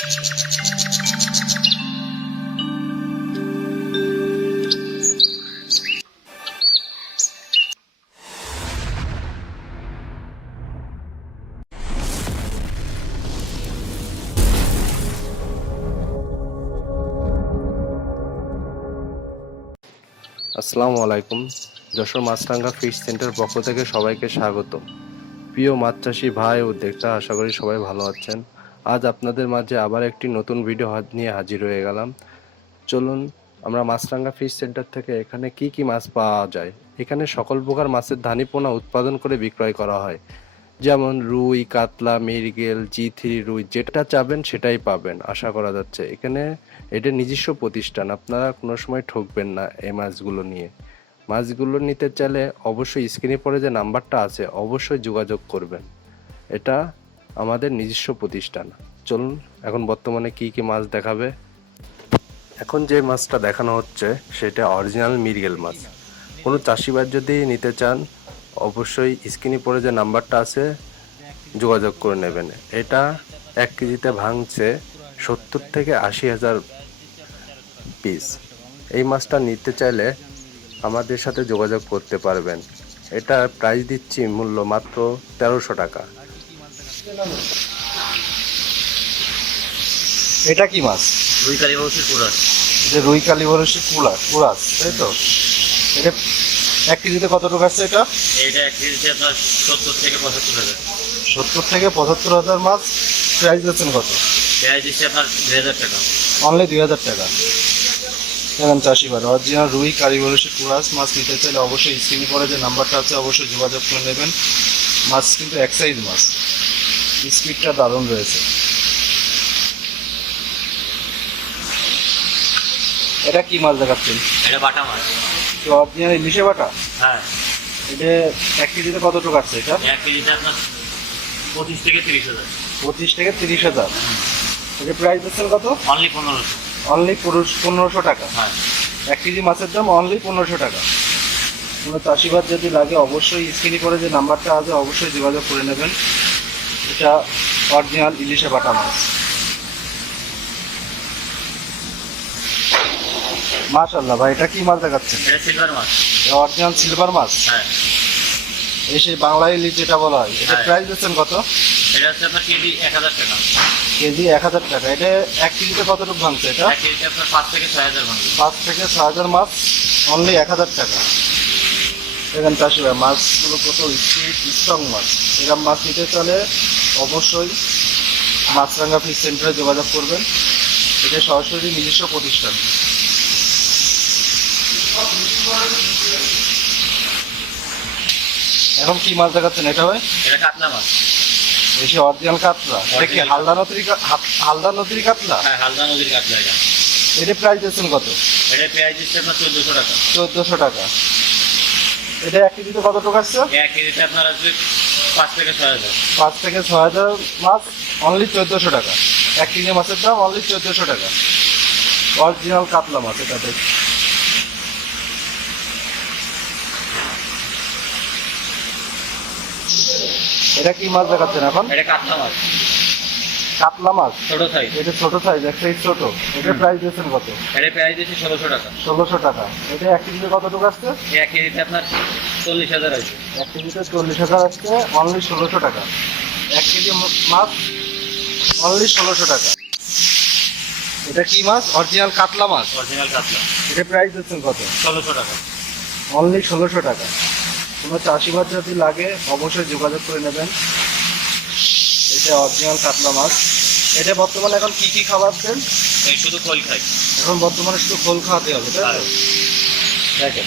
আসসালামু আলাইকুম যশোর মাছরাঙ্গা fish centre পক্ষ থেকে সবাইকে স্বাগত প্রিয় মাছ চাষি ভাই দেখতে, আশা করি সবাই ভালো আছেন। আজ আপনাদের মাঝে আবার একটি নতুন ভিডিও নিয়ে হাজির হয়ে গেলাম। চলুন, আমরা মাছরাঙ্গা ফিশ সেন্টার থেকে এখানে কি কি মাছ পাওয়া যায়? এখানে সকল প্রকার মাছের ধানিপোনা উৎপাদন করে বিক্রয় করা হয়। যেমন রুই, কাতলা, মৃগেল জি রুই, যেটা চাবেন সেটাই পাবেন, আশা করা যাচ্ছে। এখানে এটা নিজস্ব প্রতিষ্ঠান, আপনারা কোনো সময় ঠকবেন না এই মাছগুলো নিয়ে। মাছগুলো নিতে চাইলে অবশ্যই স্ক্রিনে পরে যে নাম্বারটা আছে, অবশ্যই যোগাযোগ করবেন। এটা আমাদের নিজস্ব প্রতিষ্ঠান। চলুন, এখন বর্তমানে কি কি মাছ দেখাবে? এখন যে মাছটা দেখানো হচ্ছে, সেটা অরিজিনাল মিরগেল মাছ। কোনো চাষিবাদ যদি নিতে চান, অবশ্যই স্ক্রিনে পরে যে নাম্বারটা আছে, যোগাযোগ করে নেবেন। এটা এক কেজিতে ভাঙছে সত্তর থেকে আশি হাজার পিস। এই মাছটা নিতে চাইলে আমাদের সাথে যোগাযোগ করতে পারবেন। এটা প্রাইস দিচ্ছি মূল্য মাত্র তেরোশো টাকা। এটা কি মাছ? রুই কালী বংশের পুরাস যে রুই কালী ভরসি কুলা কুলাস তাই তো? এটা এক কেজিতে কত টাকা আছে এটা? এইটা এক কেজিতে আপনার সত্তর থেকে পঁচাত্তর হাজার। সত্তর থেকে পঁচাত্তর হাজার মাছ প্রাইস দিচ্ছেন কত? পেঁয়াজ দিচ্ছে আপনার দুই হাজার টাকা। অনলি দুই হাজার টাকা। দেখেন চাষিবার অরিজিনাল রুই কারিগরসি কুরাস মাছ নিতে চাইলে অবশ্যই স্ক্রিনে পরে যে নাম্বারটা আছে অবশ্যই যোগাযোগ করে নেবেন। মাছ কিন্তু এক সাইজ মাছ। স্পিডটা দারুণ রয়েছে। এটা কি মাছ দেখাচ্ছেন? এটা বাটা মাছ অরিজিনাল ইলিশে বাটা? হ্যাঁ। এটা এক কেজিতে কত টাকা আছে এটা? এক কেজিতে আপনার পঁচিশ থেকে তিরিশ হাজার। পঁচিশ থেকে তিরিশ হাজার। এটা প্রাইস দিচ্ছেন কত? অনলি পনেরোশো। অনলি পনেরোশো টাকা। হ্যাঁ। এক কেজি মাছের দাম অনলি পনেরোশো টাকা। কোনো চাষিবাদ যদি লাগে অবশ্যই স্ক্রিনে করে যে নাম্বারটা আছে অবশ্যই যোগাযোগ করে নেবেন। এটা অরিজিনাল ইলিশে বাটা মাছ। মাশাল্লাহ ভাই এটা কি মাছ দেখাচ্ছেন? এটা সিলভার মাছ। অরিজিনাল সিলভার মাছ? হ্যাঁ। এই সেই বাংলা ইলিশ যেটা বলা হয় এটা হ্যাঁ। প্রাইস দিচ্ছেন কত? এটা হচ্ছে আপনার কেজি এক হাজার টাকা। কেজি এক হাজার টাকা। এটা এক কেজিতে কতটুকু ভাঙছে এটা? এক কেজিতে আপনার পাঁচ থেকে ছয় হাজার ভাঙবে। পাঁচ থেকে ছ হাজার মাছ অনলি এক হাজার টাকা। চাষি ভাই মাছগুলো কত স্ট্রং মাছ। এরকম মাছ নিতে চলে অবশ্যই মাছরাঙ্গা ফিশ সেন্টারে যোগাযোগ করবেন। এটা সরাসরি নিজস্ব প্রতিষ্ঠান। এখন কি মাছ দেখাচ্ছেন? এটা ভাই এটা কাতলা মাছ। বেশি অরিজিনাল কাতলা? এটা কি হালদা নদীর হালদা নদীর কাতলা? হ্যাঁ হালদা নদীর কাতলা এটা। এটা প্রাইস দিচ্ছেন কত? এটা পেঁয়াজ দিচ্ছে আপনার চোদ্দোশো টাকা। চোদ্দশো টাকা। এটা এক কেজিতে কত টাকা আসছে এক কেজিতে আপনার আসবে পাঁচ থেকে ছয় হাজার। পাঁচ থেকে ছ হাজার মাছ অনলি চোদ্দোশো টাকা। এক কেজি মাছের দাম অনলি চোদ্দোশো টাকা। অরিজিনাল কাতলা মাছ এটা দেখ। এটা কি মাছ দেখাচ্ছেন এখন? এটা কাতলা মাছ। কাতলা মাছ ছোট সাইজ। এটা ছোট সাইজ এক সাইজ ছোট। এটা প্রাইস দিয়েছেন কত? এটা পেঁয়াজ দিচ্ছে ষোলোশো টাকা। ষোলোশো টাকা। এটা এক কেজিতে কত টাকা আসছে এক কেজিতে আপনার চল্লিশ হাজার আছে এক কেজিতে চল্লিশ হাজার আসছে অনলি ষোলোশো টাকা। এক কেজি মাছ অনলি ষোলোশো টাকা। এটা কি মাছ? অরিজিনাল কাতলা মাছ। অরিজিনাল কাতলা। এটা প্রাইস দিচ্ছেন কত? ষোলোশো টাকা। অনলি ষোলোশো টাকা। কোনো চাষিবাদ যদি লাগে অবশ্যই যোগাযোগ করে নেবেন। এটা অরিজিনাল কাতলা মাছ। এটা বর্তমানে এখন কি কি খাবার দেন? এই শুধু খোল খাই। এখন বর্তমানে শুধু খোল খাওয়াতে হবে তাই দেখেন।